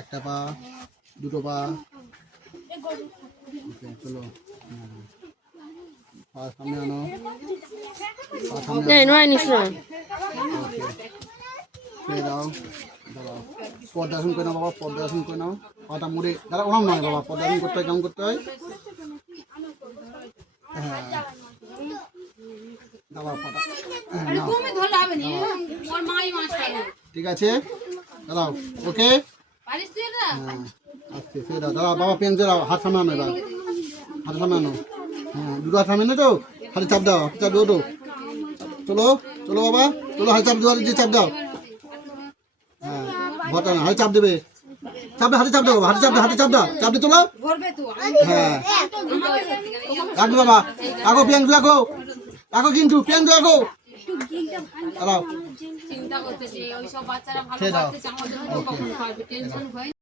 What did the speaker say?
একটা পা, দুটো পা। চলো পা সামনে আনো, পা সামনে দাও। দাঁড়াও, পদ্মাসন করে নাও বাবা, পদ্মাসন করে নাও। পাটা মুড়ে দাঁড়া, ওরম নয় বাবা, পদ্মাসন করতে হয়, কেমন করতে হয়? হ্যাঁ দাঁড়াও পাটা, ঠিক আছে দাঁড়াও, ওকে। হ্যাঁ আচ্ছা সে দাও, দাঁড়াও বাবা, পেন দাও, হাত সামনে আনো, এবার হাত সামনে আনো। হ্যাঁ দুটো হাত সামনে তো, হাতে চাপ দাও, হাতে চাপ দাও তো। চলো চলো বাবা, চলো হাতে চাপ দেওয়ার দিয়ে চাপ দাও। হ্যাঁ ভরটা না, হাতে চাপ দেবে, চাপ দে, হাতে চাপ দাও, হাতে চাপ দাও, হাতে চাপ দাও, চাপ দিয়ে তোলো। হ্যাঁ রাখবি বাবা, রাখো পেন রাখো, রাখো কিন্তু পেন রাখো। দাঁড়াও চিন্তা করতেছে ওই সব বাচ্চারা ভালো খেয়ে দাও। করতেছে, আমাদের কখন খাবে, টেনশন হয়।